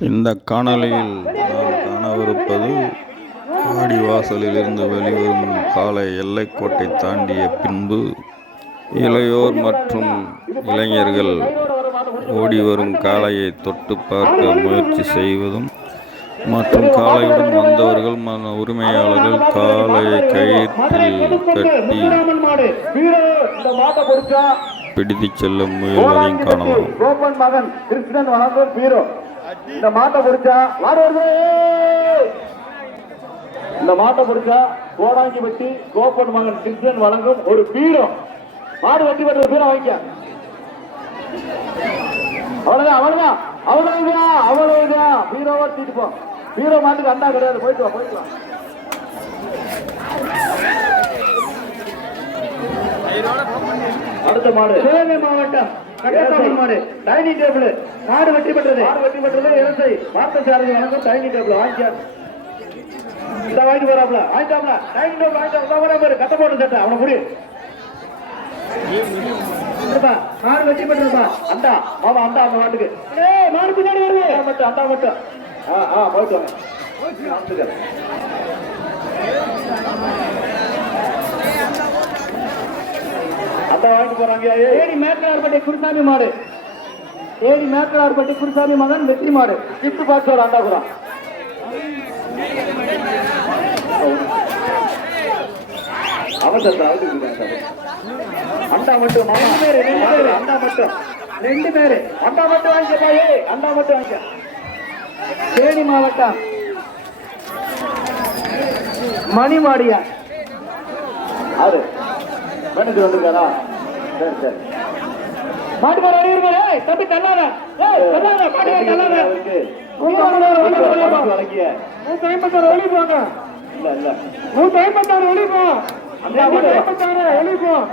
இந்த காணொலியில் நாம் காணவிருப்பது வாடிவாசலில் இருந்து வெளிவரும் காளை எல்லைக்கோட்டை தாண்டிய பின்பு இளையோர் மற்றும் இளைஞர்கள் ஓடி வரும் காளையை தொட்டு பார்க்க முயற்சி செய்வதும் மற்றும் காளையுடன் வந்தவர்கள் மன உரிமையாளர்கள் காளையை கயிற்றில் கட்டி பிடித்துச் செல்ல முயல்வதையும் காணலாம். இந்த மாட்டை பிடிச்சா மாடு வருது? இந்த மாட்டை பிடிச்சா கோடாங்கி வெட்டி கோப்பன் மகன் கிருஷ்ணன் வழங்கும் ஒரு பீரம் மாடு வெட்டி பெற்ற பீடம் வாங்கிக்க. அவ்வளவுதான் அவ்வளவுதான். அவ்வளவுதான் அவ்வளவுதான். பீரோவா தீட்டுப்போம் பீரோ மாட்டுக்கு அண்டா கிடையாது. போயிட்டு வா போயிட்டு வா. அடுத்த மாடு. சிவகங்கை மாவட்டம் கட்டசாமி மாடு. Dining table. மாடு வெற்றி பெற்றது. மாடு வெற்றி பெற்றது. இலசை பார்த்த சாரதி வணக்கம் டைனிங் டேபிள். வாங்கிக்க இந்த வாங்கிட்டு போறாப்ல. வாங்கிட்டாப்ல. டைனிங் டேபிள் வாங்கிட்டா வர பாரு. கட்ட போட்டு சட்டை அவனை முடி மாடு வெற்றி பெற்றதுப்பா அண்டா. மாமா அண்டா அந்த மாட்டுக்கு. ஏய் மாடு பின்னாடி வருது. மட்டும் அண்டா மட்டும். ஆ ஆ போயிட்டு வாங்க பார்த்துக்க. அண்டா வாங்கிட்டு போறாங்க. ஏடி மேற்கலார்பட்டி குருசாமி மாடு. ஏடி மேற்கலார்பட்டி குருசாமி மகன் வெற்றி மாடு. கிஃப்ட் பாக்ஸ் ஒரு அண்டா கூட அவசரத்தை அவுத்துக்கிட்டாங்க அண்டா மட்டும் மாமா. அண்டா மட்டும். ரெண்டு பேரு. அண்டா மட்டும் வாங்கிக்கப்பா ஏய். அண்டா மட்டும் வாங்கிக்க. தேனி மாவட்டம். மணிமாடியா? அது மேனேஜர் வந்திருக்காரா? சரி சரி. மாட்டு மாடு அடி இருக்க ஏய் தம்பி தள்ளாத. ஏய் தள்ளாத மாட்டு மாடு தள்ளாத. நூத்தி ஐம்பத்தாறு வெளியே போங்க. இல்ல இல்ல. நூத்தி ஐம்பத்தாறு வெளியே போ.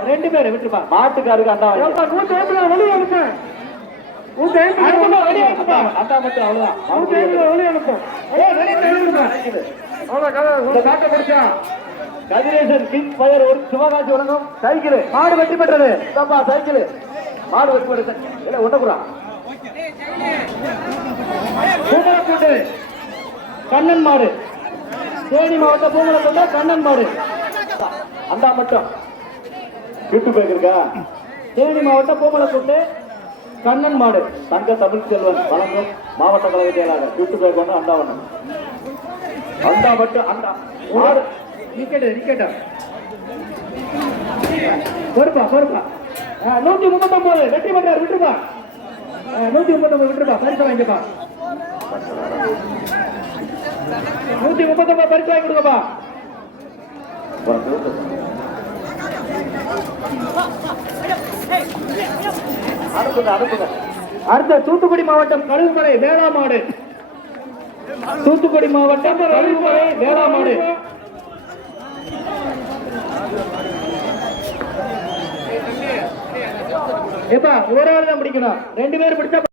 ரெண்டு பேர் விட்டுப்பா. மாட்டுக்காருக்கு அண்டா நூத்தி ஐம்பத்தாறு வெளியே அனுப்பு. நூத்தி ஐம்பத்தாறு வெளியே அனுப்பா. அண்டா மட்டும் அவ்வளவுதான். நூத்தி அனுப்பு. ஏய் வெளியே அனுப்பு. இந்த காட்டை பிடிச்சா. கதிரேசன் கிங் ஃபயர் ஒரு சிவகாசி வணக்கம் சைக்கிள். மாடு வெற்றி பெற்றது. தப்பா சைக்கிள். மாடு வெற்றி பெற்றது. இல்ல ஒட்டப்புறா பூமலக்கூட்டு. கண்ணன் மாடு. தேனி மாவட்டம் பூமலக்கூட்ட கண்ணன் மாடு. அண்டா மட்டும். விட்டு போயிருக்கா தேனி மாவட்டம் பூமலக்கூட்டு கண்ணன் மாடு. தங்க தமிழ் செல்வன் வழங்கும் மாவட்ட கழக செயலாளர். விட்டு போயிருக்கோம் அண்டா ஒண்ணு. அண்டா மட்டும் அண்டா. மாடு நிக்கெட்டு நிக்கெட்டா பொறுப்பா பொறுப்பா. நூத்தி முப்பத்தொன்பது வெற்றி பெற்றார் விட்டுருப்பா. நூத்தி முப்பத்தொன்பது விட்டுருப்பா. பரிசு வாங்கிப்பா நூத்தி முப்பத்தொன்பது பரிசு வாங்கி அனுப்புங்க அடுத்த தூத்துக்குடி மாவட்டம் கழுகுமலை வேளாமாடு. தூத்துக்குடி மாவட்டம் கழுகுமலை வேளாமாடு. எப்பா ஒரு ஆள் தான் பிடிக்கணும். ரெண்டு பேர் பிடிச்சா